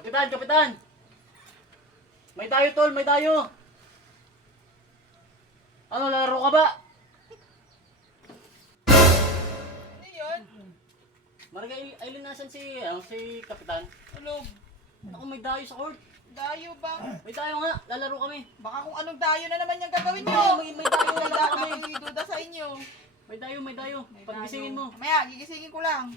Kapitan, kapitan! May dayo tol, may dayo! Ano, lalaro ka ba? Ano yun? Maragay, Aileen, nasan si, ano, si kapitan? Ano? Ako, may dayo sa court. Dayo ba? May dayo nga, lalaro kami. Baka kung anong dayo na naman yung gagawin nyo. may, may dayo, lalaro kami. kami duda sa inyo. May dayo, may dayo. May Paggisingin dayo. mo. Mamaya, gigisingin ko lang.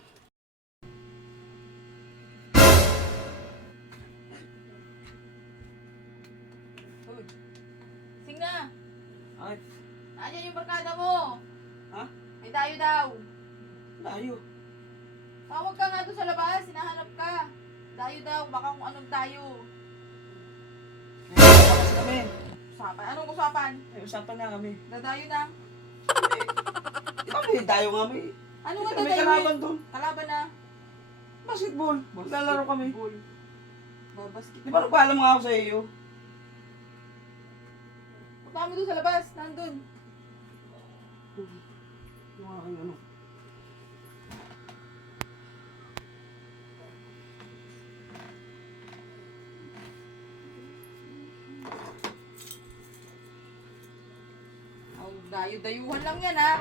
Na. Ay, Nandiyan yung barkada mo. Ha? May dayo daw. layo. Tawag ka nga doon sa labas, hinahanap ka. Dayo daw, baka kung anong dayo. Kami. Usapan. Anong usapan? May usapan na kami. Dadayo na. Di ba may tayo nga may... Ano nga May dadayo? kalaban doon. Kalaban na. Basketball. Maglalaro kami. Babasket. Di ba nagpaalam nga ako sa iyo? Punta mo doon sa labas, nandun. Yung aking ano. Dayo-dayuhan lang yan ha.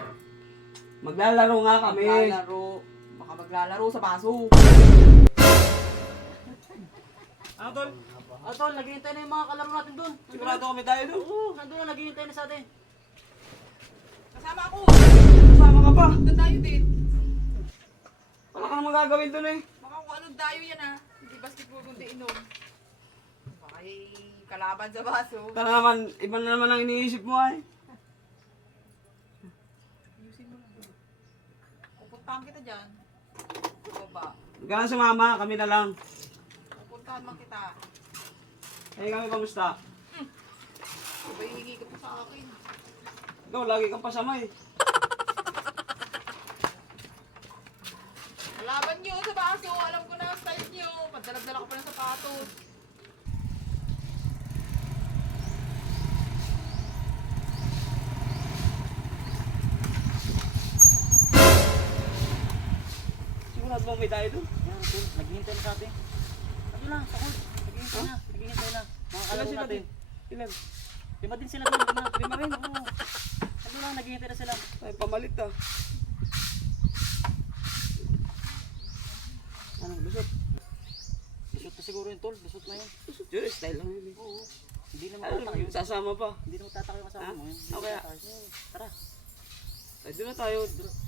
Maglalaro nga kami. Maglalaro. Baka maglalaro sa baso. Ano tol? Ah, tol, naghihintay na yung mga kalaro natin dun. Sigurado kami tayo doon. Oo, nandun na, naghihintay na sa atin. Kasama ako. Kasama ka pa. Dadayo din. Wala ka namang gagawin doon eh. Baka kung anong dayo yan ha. Hindi basketball kundi inom. Baka eh, kalaban sa baso. Tara naman, iba na naman ang iniisip mo ay. Ayusin mo lang. Pupuntahan kita dyan. Sa baba. Huwag ka lang sumama, kami na lang. Pupuntahan man kita. Eh kami kamusta? Sabay hingi ka pa sa akin. Ikaw, lagi kang pasama eh. Kalaban nyo sa baso. Alam ko na ang style nyo. Padalap-dala ko pa ng sapatos. Sigurado mo may tayo doon. Naghihintay na sa atin. Nandun na, sa court. Naghihintay na, naghihintay na. Mga sila natin. doon? Ilan? Lima din sila dun, lima. Lima rin, oo. Nandun na, naghihintay na sila. Ay, pamalit ah. Anong lusot? Bisot na siguro yun, tol. Bisot na yun. Lusot yun, style lang yun eh. Oo. Hindi na Ano, magtataka yun. sasama pa. Hindi na magtataka yung kasama mo. Hindi Okay. Oo, Tara. Ay, doon na tayo.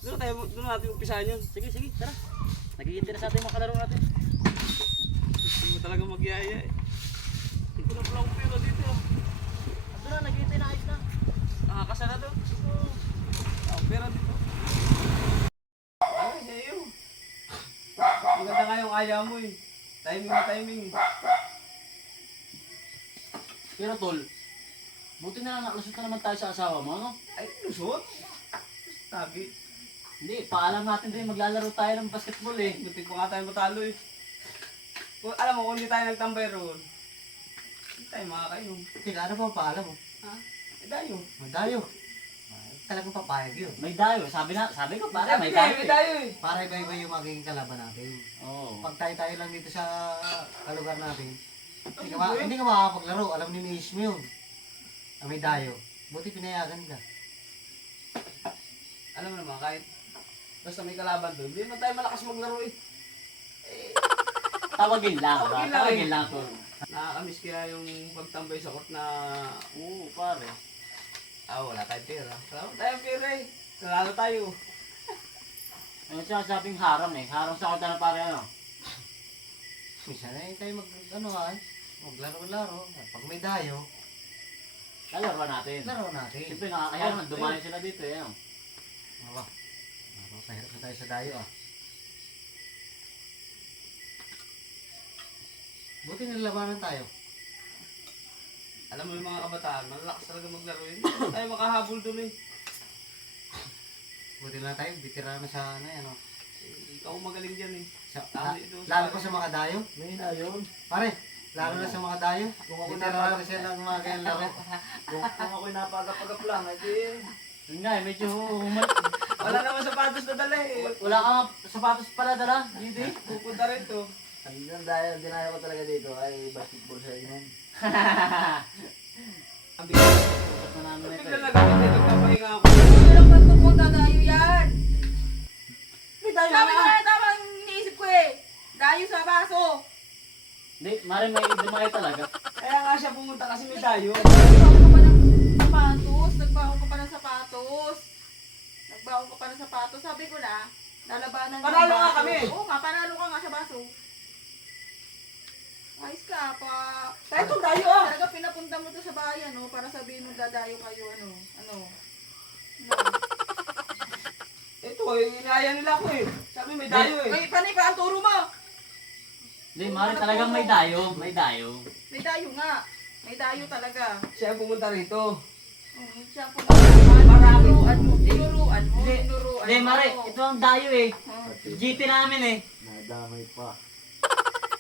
Doon na tayo, doon na natin umpisahan yun. Sige, sige, tara. Naghihintay na sa atin yung mga kalaro natin. Talaga magyaya eh. Ko pala akong pera dito. Nandun na, naghihintay na ayos na. Nakakasa na to. Oo. Akong pera dito. Ay, yayo. Maganda nga yung aya mo eh. Timing na timing. Pero tol, buti na lang nakalusot na naman tayo sa asawa mo, no? Ay, lusot. Tabi. Hindi, paalam natin din maglalaro tayo ng basketball eh. Buti pa nga tayo matalo eh. Kung, alam mo, kung hindi tayo nagtambay roon, hindi tayo makakainom. Teka, ano pa paalam mo? Ha? Eh, dayo. Magdayo. Talagang papayag yun. May dayo, sabi na, sabi ko pare, may dayo. May eh. dayo eh. Para iba-iba yung magiging kalaban natin. Oo. Pag tayo-tayo lang dito sa kalugar natin, hindi ka, ma- hindi ka makakapaglaro. Alam ni Miss mo yun. Ang may dayo. Buti pinayagan ka. Alam mo naman, kahit basta may kalaban doon, hindi naman tayo malakas maglaro eh. Tawagin lang? Tawagin lang Tawagin eh. lang tol. Nakakamiss kaya yung pagtambay sa court na, Oo, pare. ah, wala tayong pera. Wala tayong pera eh. Nanalo tayo. Ano siya sabing haram eh. Haram sa kota na pare ano. Minsan eh, tayo mag, ano nga eh, maglaro-laro. Pag may dayo, Lalaro natin. laro natin. Siyempre nakakaya naman, dumayo sila dito eh. ano. Aba, tayo na tayo sa dayo ah. Buti nilabanan tayo. Alam mo yung mga kabataan, malalakas talaga maglaro yun. Hindi tayo makahabol doon eh. Buti na tayo, bitira na sa ano yan oh. Ikaw magaling dyan eh. Sa, la- ito. lalo pa sa mga dayo. May na yun. Pare, lalo na sa mga dayo. Kung ako Bitira na siya ng mga ganyan laro. Kung, kung ako'y napagapagap lang, eh di... Yun nga eh, medyo humal. Wala naman sapatos na dala eh. Wala kang sapatos pala dala, hindi. Pupunta rin to. Ang dinaya, dinaya ko talaga dito ay basketball sa inyo. Ang bigat. Putas na namin ito Bigla na gamit na nagpapahinga ako. Ano lang mo, dadayo yan. May tayo Sabi ko na tama ang iniisip ko eh. Dayo sa baso. Hindi, mare may dumay talaga. Kaya nga siya pumunta kasi may tayo. Nagbaon ka pa ng sapatos. Nagbaon ka pa ng sapatos. Nagbaon ka pa ng sapatos. Sabi ko na, lalabanan ng Panalo nga kami. Oo nga, panalo ka nga sa baso. Ayos ka pa. Tayo itong tayo ah. Talaga pinapunta mo to sa bayan, no? Para sabihin mo dadayo kayo, ano? Ano? Ano? Ito eh, inaya nila ako eh. Sabi may tayo eh. Ay, panay pa ang turo mo! Hindi, mare talagang may dayo. May dayo. May dayo nga. May dayo talaga. Siya ang pumunta rito. Oo, siya po naman. Marami. Tinuruan mo, tinuruan mo, Hindi, tinuruan Hindi, mo. mare, ito ang dayo eh. GT namin eh. Nadamay pa.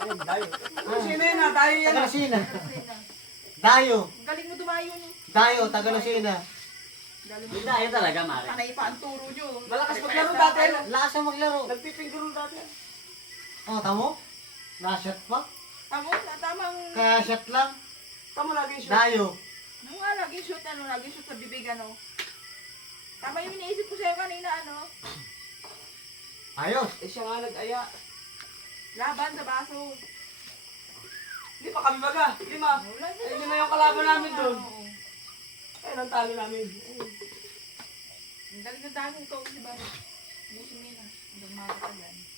Ayun, yun ah? Tayo yan. Tagalasina. Dayo. Ang galing mo dumayo ni. Dayo, Tagalasina. Galing mo. May dayo talaga, mare. Panay pa ang turo nyo. Malakas maglaro dati. Lakas na maglaro. Nagpipingiro dati. Oh, tamo? Nashot pa? Tamo, tamang... Kaya shot lang. Tama lagi siya. Dayo. Ano nga, laging shoot, ano, laging shoot sa bibig, ano. Tama yung iniisip ko sa'yo kanina, ano. Ayos. Eh siya nga nag-aya. Laban sa baso. Hindi pa kami baga. Lima. Na. Ay, lima yung kalaban namin doon. Oo. Ayun ang talo namin. Ang galing ng dahon ko, di ba? Busin nila. Hanggang makakatagan.